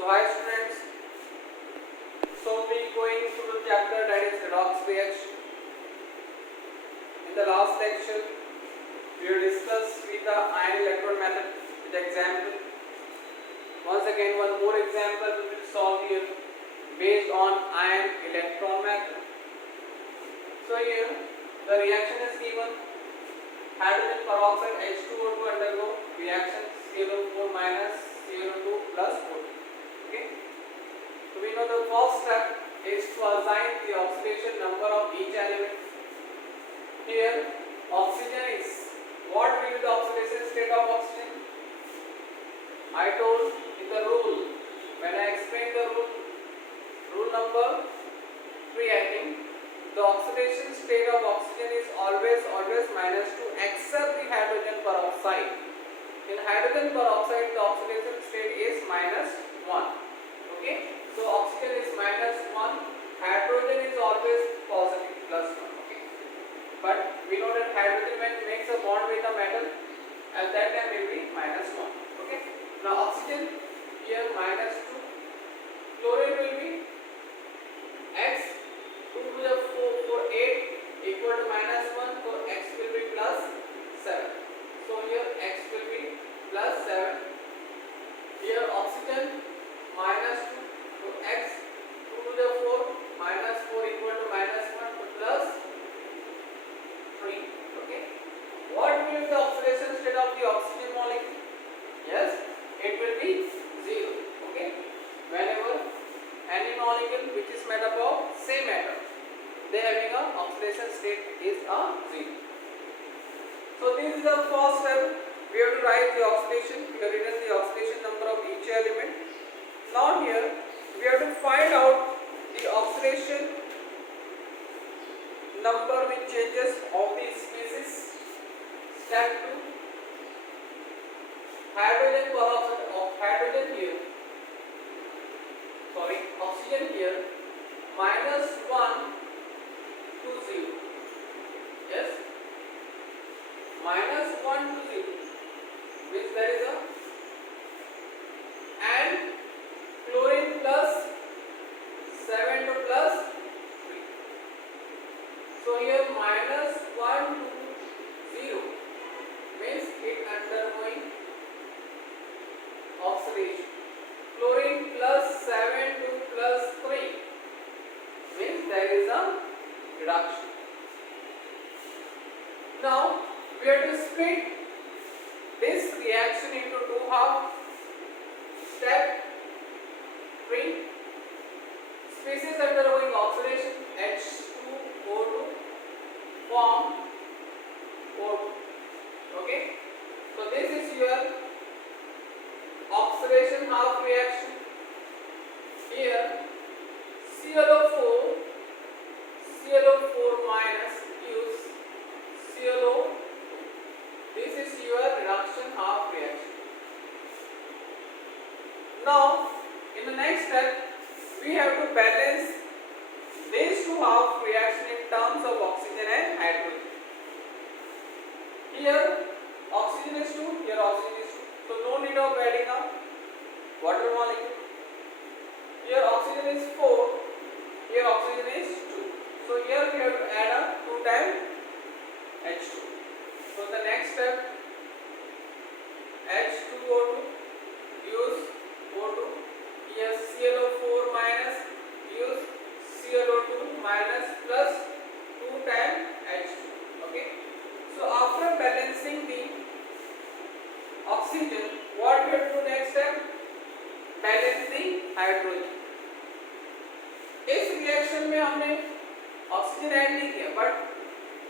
So hi students, so we going through the chapter that is redox reaction. In the last lecture we have discussed with the ion electron method with the example. Once again one more example we will solve here based on ion electron method. So here the reaction is given: hydrogen peroxide H2O2 undergo reaction ClO4 minus ClO2 plus O2. Okay. So we know the first step is to assign the oxidation number of each element. Here oxygen is, what will be the oxidation state of oxygen? I told in the rule, when I explained the rule number 3 I think, the oxidation state of oxygen is always -2 except the hydrogen peroxide. In hydrogen peroxide the oxidation state is -1. Okay, so oxygen is -1, hydrogen is always positive +1. Okay, but we know that hydrogen when it makes a bond with a metal at that time will be -1. Okay, now oxygen here -2, chlorine will be x 2 to the 4 8 equal to -1, so x will be +7. So here x will be +7. Here oxygen -2, so x 2 to the 4 -4 equal to -1, so +3. Okay, what will be the oxidation state of the oxygen molecule? Yes, it will be 0. Okay, whenever any molecule which is made up of same atom, they having a oxidation state is a 0. So this is the first step. We have to write the oxidation. We have written the oxidation number of each element. Now here we have to find out the oxidation number which changes of the species. Step 2, hydrogen peroxide of hydrogen here, sorry, oxygen here -1 to 0. Yes, -1 to 0, which there is a, and chlorine +7 to +3. So here -1 to 0 means it undergoing oxidation. Chlorine +7 to +3 means there is a reduction. Now we have to split this reaction into two halves. Step 3, species undergoing oxidation H2O2 form O2. Okay, so this is your oxidation half reaction. Here ClO4 minus gives ClO. This is your reduction half reaction. Now in the next step we have to balance these two half reaction in terms of oxygen and hydrogen. Here oxygen is 2, here oxygen is 2, so no need of adding a water molecule. Here oxygen is 4, here oxygen is 2, so here we have to add a 2 times H2. So the next step, H2O2 use O2, here ClO4 minus use ClO2 minus plus 2 times H2. Okay, so after balancing the oxygen, what we have to do next step? Balance the hydrogen. इस reaction में हमने oxygen add नहीं किया, but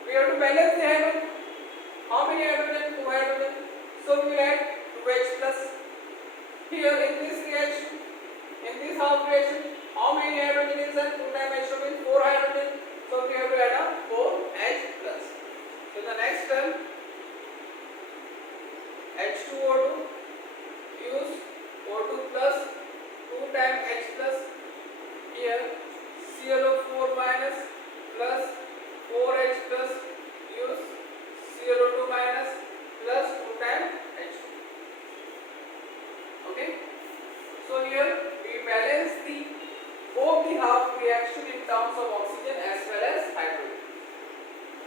we have to balance the hydrogen. How many hydrogen? 2 hydrogen. So we add 2H plus. Here in this reaction, in this half reaction, how many hydrogen is there? 2 times H2 means 4 hydrogen. So we have to add a 4H plus. So the next term, H2O2 use O2 plus 2 times H plus. Here ClO4 minus plus 4H plus use ClO2 minus plus 2 times H2. Okay, so here we electrons of oxygen as well as hydrogen.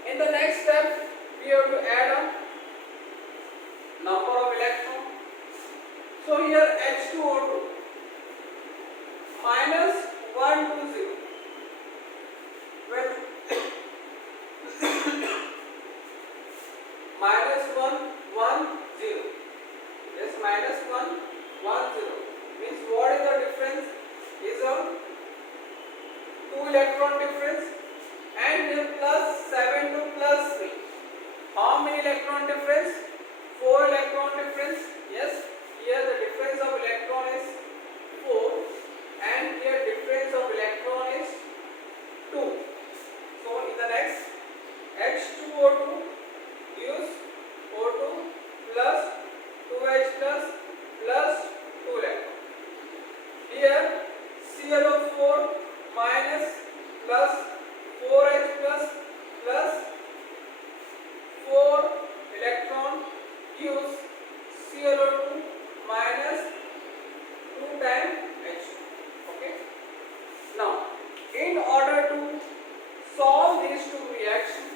In the next step, we have to add a number of electrons. So here H2O2 minus 1 to 0. When minus 1 1 0. Yes, minus 1 1 0 means what is the difference? Is a 2 electron difference, and here plus 7 to plus 3. How many electron difference? 4 electron difference. Yes, here the difference of electron is 4 and here difference of electron is 2. So in the next H2O2 gives O2 plus 2H plus 2 electron. Here ClO4 minus plus 4H plus 4 electron gives ClO2 minus 2 times H2. Okay. Now, in order to solve these two reactions,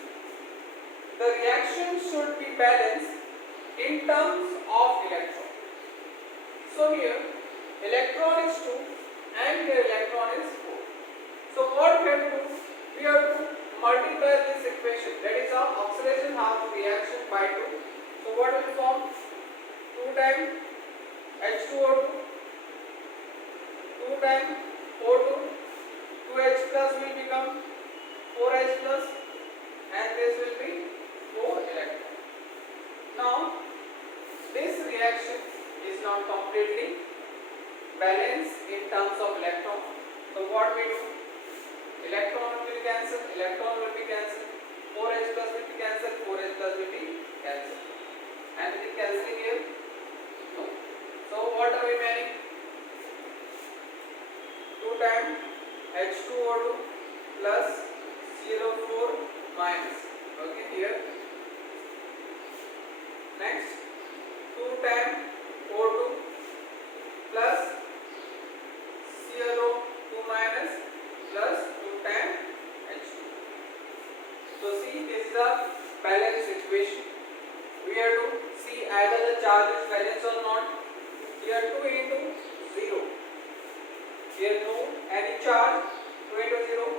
the reaction should be balanced in terms of electron. So here electron is 2 and here electron is 4. So what we have to do? We have to multiply this equation, that is our oxidation half reaction by 2. So what will form? 2 times H2O2, 2 times O2, 2H plus will become 4H plus, and this will be 4 electron. Now this reaction is not completely balanced in terms of electron. So what we do? Electron will be cancelled, 4H plus will be cancelled, 4H plus will be cancelled. And it is cancelling here? No. So what are remaining? 2 times H2O2 plus ClO4 minus. Okay, here. Next, 2 times O2 plus ClO2 minus plus 2 times H2. So see, this is a balanced equation. We have to see either the charge is balanced or not. Here 2 into 0. Here no any charge. 2 into 0,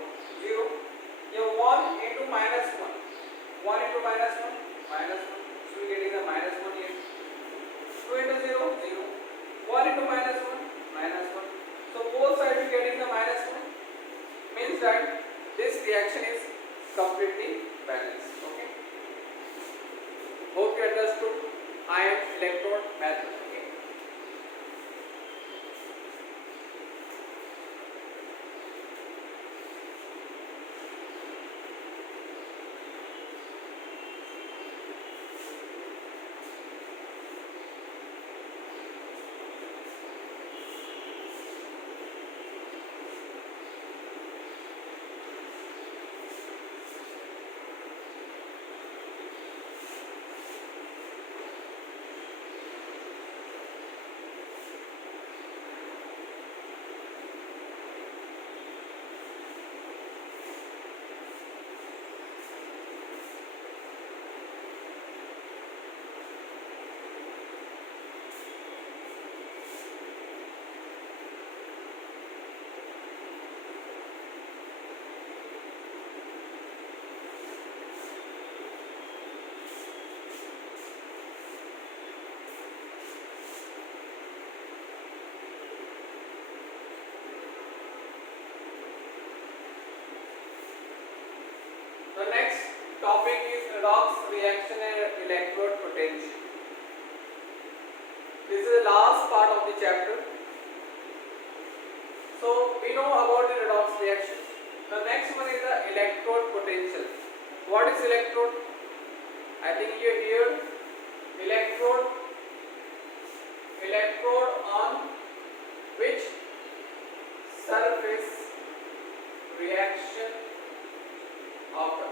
0. Here 1 into minus 1. 1 into minus 1, minus 1. So we are getting the minus 1 here. 2 into 0, 0. 1 into minus 1, minus 1. So both sides are getting the minus 1. Means that this reaction is completely balanced. Okay. Hope you understood ion electrode method. Okay. The next topic is redox reaction and electrode potential. This is the last part of the chapter. So we know about the redox reaction. The next one is the electrode potential. What is electrode? I think you hear electrode on which surface reaction occur.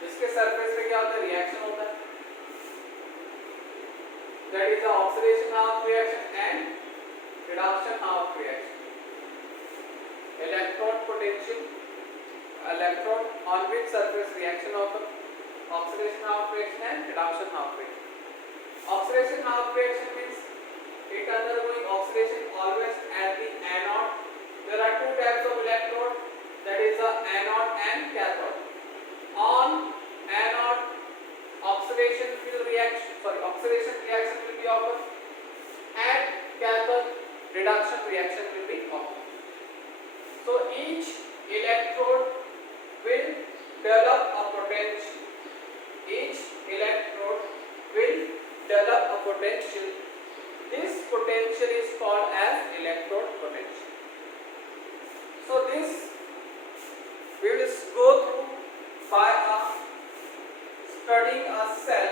जिसके surface पे क्या होता है? Reaction होता है. That is the oxidation half reaction and reduction half reaction. electrode potential, electrode on which surface reaction occurs, oxidation half reaction and reduction half reaction. Oxidation half reaction means it undergoing oxidation always at the anode. There are two types of electrode, that is the anode and cathode. On anode, oxidation reaction will be occur. At cathode, reduction reaction will be occur. So each electrode will develop a potential. Each electrode will develop a potential. This potential is called as electrode potential. So this we will go through by studying a cell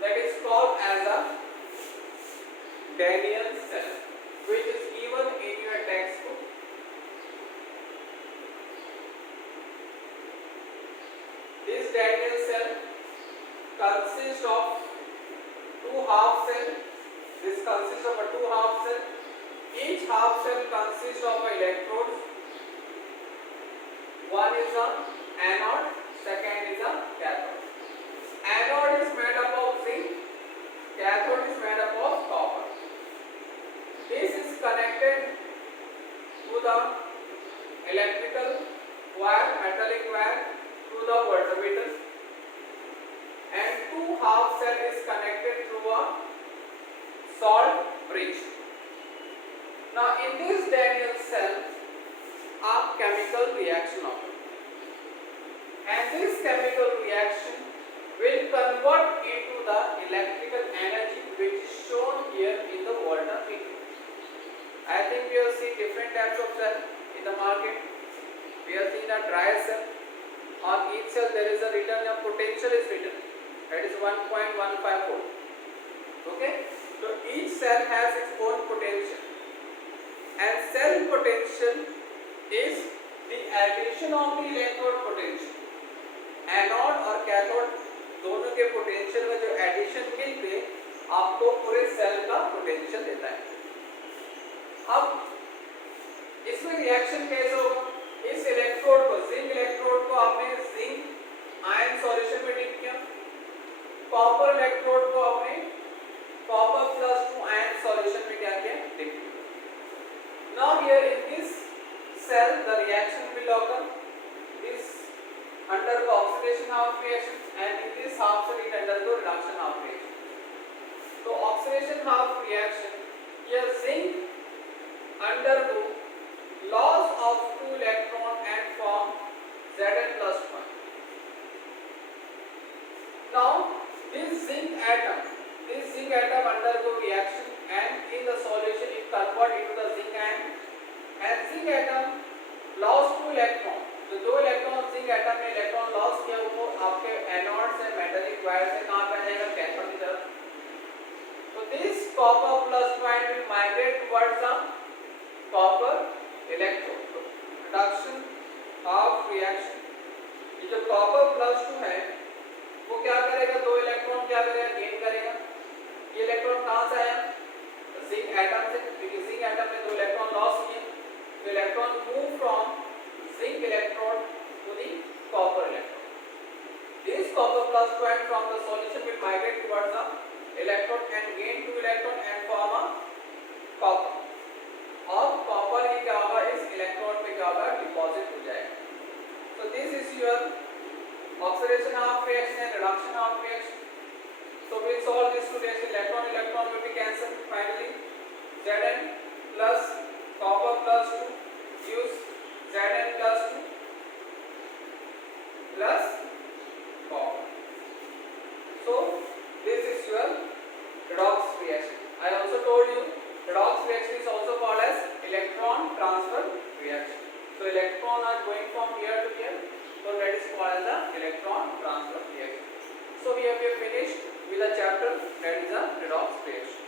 that is called as a Daniell cell, which is given in your textbook. This Daniell cell consists of two half cells. This consists of a two half cell. Each half cell consists of electrodes. One is a anode, second is a cathode. Anode is made up of zinc, cathode is made up of copper. This is connected to the electrical wire, metallic wire, to the voltmeter, and two half cell is connected through a salt bridge. Now in this Daniell cell, a chemical reaction occurs, and this chemical reaction will convert into the electrical energy, which is shown here in the voltmeter. I think we have seen different types of cell in the market. We have seen a dry cell. On each cell there is a written, a potential is written, that is 1.15 volt. Okay, so each cell has its own potential, and cell potential is the addition of the electrode potential. Anode और cathode दोनों के potential में जो addition मिलके आपको पूरे cell का potential देता है। अब इसमें रिएक्शन कैसे होगा? इस इलेक्ट्रोड को, जिंक इलेक्ट्रोड को आपने जिंक आयन सॉल्यूशन में डिप किया, कॉपर इलेक्ट्रोड को आपने कॉपर +2 आयन सॉल्यूशन में क्या किया? डिप किया। Now here in this cell the reaction will occur. This undergo oxidation half reaction, and in this half cell it undergo reduction half reaction. So oxidation half reaction, here zinc undergo loss of 2 electron and form Zn+1. Now this zinc atom undergo reaction, and in the solution it convert into the zinc ion, and zinc atom lost 2 electron, जो 2 electron zinc atom में electron loss किया वो आपके anode से metallic wire से कहां पे जाएगा? कैथोड की तरफ। तो this copper +2 will migrate towards the copper electrode. तो reduction half reaction, ये जो कॉपर +2 है वो क्या करेगा? 2 इलेक्ट्रॉन क्या करेगा? गेन करेगा। ये इलेक्ट्रॉन कहां से आया? जिंक एटम से, क्योंकि जिंक एटम ने 2 इलेक्ट्रॉन लॉस किए। The electron move from zinc electrode to the copper electrode. This copper +2 from the solution will migrate towards the electrode and gain 2 electron and form a copper. और copper ही क्या होगा? इस electrode पे क्या होगा? Deposit हो जाएगा। So this is your oxidation half reaction and reduction half reaction. So we solve this today. Electron will be cancelled. Finally, Zn plus copper +2 gives Zn+2 plus copper. So this is your redox reaction. I also told you redox reaction is also called as electron transfer reaction. So electron are going from here to here, so that is called as the electron transfer reaction. So here we have finished with the chapter that is a redox reaction.